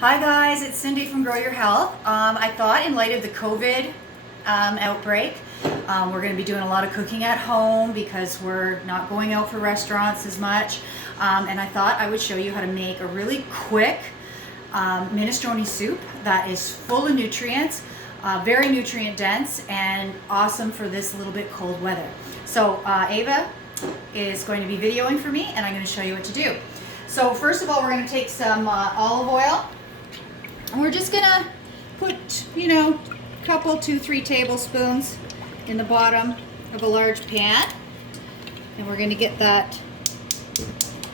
Hi guys, it's Cindy from Grow Your Health. I thought in light of the COVID outbreak, we're going to be doing a lot of cooking at home because we're not going out for restaurants as much. And I thought I would show you how to make a really quick minestrone soup that is full of nutrients, very nutrient dense, and awesome for this little bit cold weather. So Ava is going to be videoing for me, and I'm going to show you what to do. So first of all, we're going to take some olive oil. And we're just gonna put, a couple, 2-3 tablespoons in the bottom of a large pan. And we're gonna get that,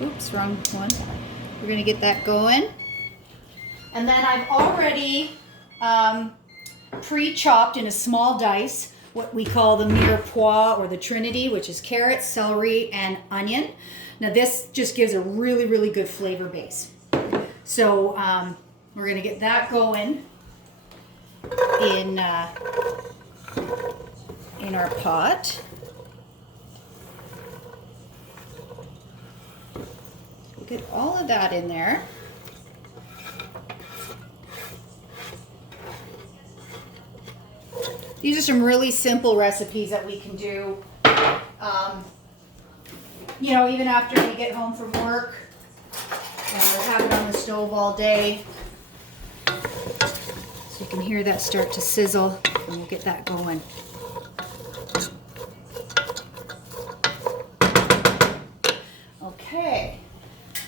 oops, wrong one. We're gonna get that going. And then I've already pre-chopped in a small dice what we call the mirepoix or the trinity, which is carrots, celery, and onion. Now this just gives a really, really good flavor base. So, we're going to get that going in our pot. We'll get all of that in there. These are some really simple recipes that we can do, even after we get home from work and we'll have it on the stove all day. So you can hear that start to sizzle, and we'll get that going. Okay,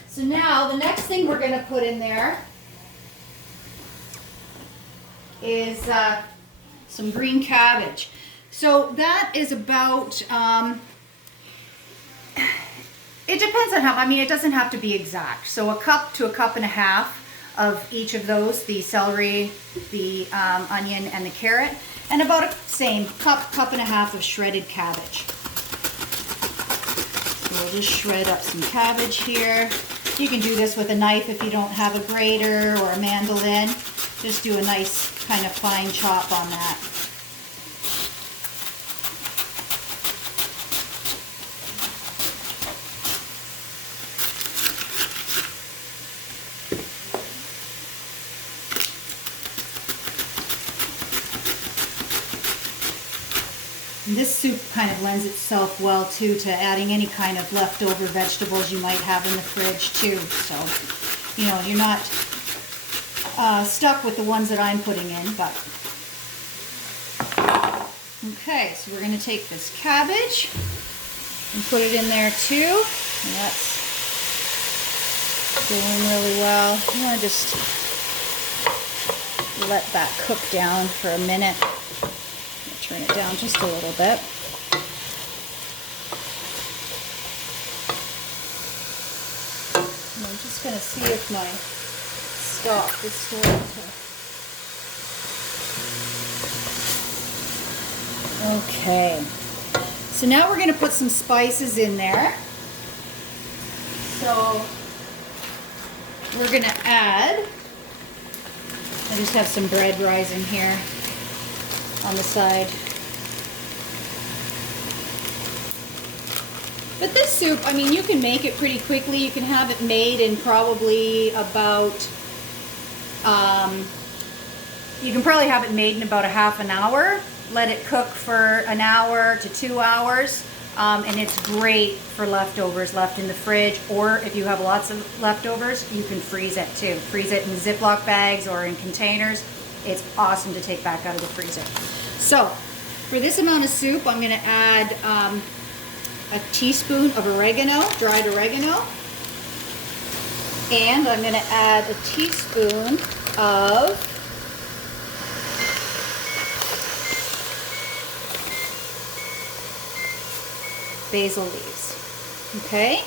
so now the next thing we're going to put in there is some green cabbage. So that is about, it depends on how, it doesn't have to be exact. So a cup to a cup and a half of each of those, the celery, the onion, and the carrot, and about a same cup and a half of shredded cabbage. So we'll just shred up some cabbage here. You can do this with a knife if you don't have a grater or a mandolin. Just do a nice kind of fine chop on that. And this soup kind of lends itself well too to adding any kind of leftover vegetables you might have in the fridge too. So, you're not stuck with the ones that I'm putting in, but. Okay, so we're going to take this cabbage and put it in there too. And that's going really well. I'm going to just let that cook down for a minute. Turn it down just a little bit. And I'm just going to see if my stock is starting to... Okay. So now we're going to put some spices in there. So we're going to add... I just have some bread rising here on the side. But this soup, you can make it pretty quickly. You can have it made in probably about, you can probably have it made in about a half an hour. Let it cook for an hour to 2 hours. And it's great for leftovers left in the fridge, or if you have lots of leftovers, you can freeze it too. Freeze it in Ziploc bags or in containers. It's awesome to take back out of the freezer. So, for this amount of soup, I'm going to add a teaspoon of oregano, dried oregano. And I'm going to add a teaspoon of basil leaves. Okay?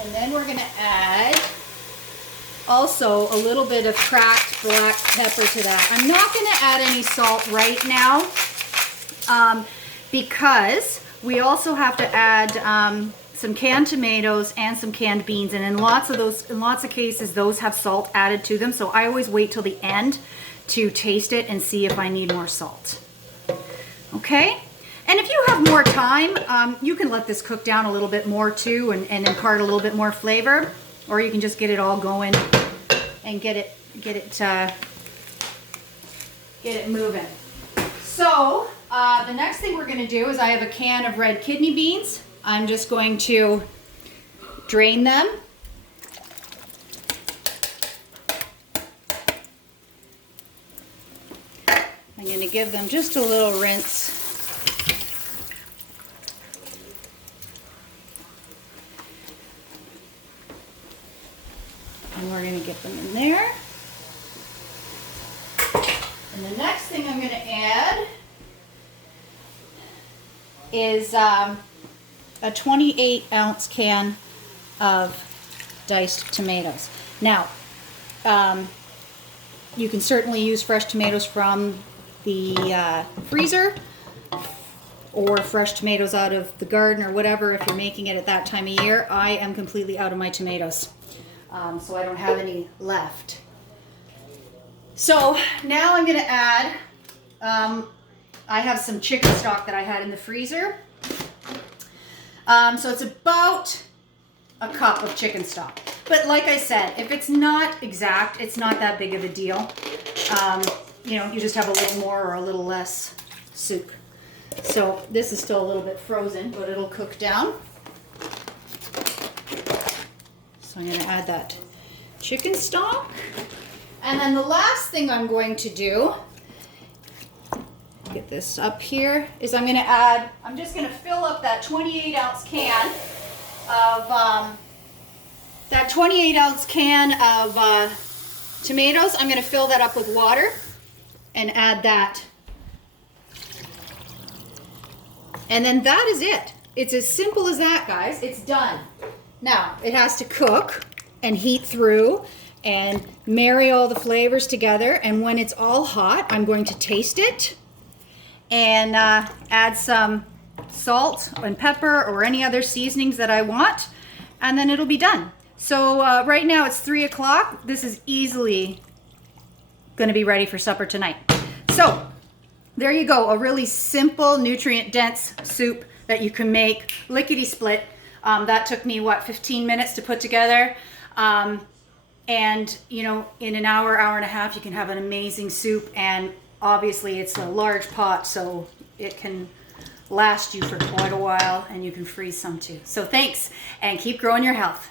And then we're going to add also a little bit of cracked black pepper to that. I'm not going to add any salt right now because we also have to add some canned tomatoes and some canned beans, and in lots of cases those have salt added to them, so I always wait till the end to taste it and see if I need more salt. Okay, And if you have more time, you can let this cook down a little bit more too and impart a little bit more flavor, or you can just get it all going and get it moving. So the next thing we're going to do is I have a can of red kidney beans. I'm just going to drain them. I'm going to give them just a little rinse. And we're going to get them in there. And the next thing I'm going to add is a 28-ounce can of diced tomatoes. Now, you can certainly use fresh tomatoes from the freezer or fresh tomatoes out of the garden or whatever if you're making it at that time of year. I am completely out of my tomatoes, so I don't have any left. So now I'm going to add, I have some chicken stock that I had in the freezer. So it's about a cup of chicken stock. But like I said, if it's not exact, it's not that big of a deal. You know, you just have a little more or a little less soup. So this is still a little bit frozen, but it'll cook down. So I'm going to add that chicken stock. And then the last thing I'm going to do, get this up here, is I'm going to add, I'm just going to fill up that 28-ounce can of tomatoes. I'm going to fill that up with water and add that. And then that is it. It's as simple as that, guys. It's done. Now, it has to cook and heat through and marry all the flavors together. And when it's all hot, I'm going to taste it and add some salt and pepper or any other seasonings that I want, and then it'll be done. So right now it's 3 o'clock. This is easily going to be ready for supper tonight. So there you go, a really simple, nutrient-dense soup that you can make lickety-split. That took me, 15 minutes to put together. And, you know, in an hour, hour and a half, you can have an amazing soup. And obviously it's a large pot, so it can last you for quite a while, and you can freeze some too. So thanks, and keep growing your health.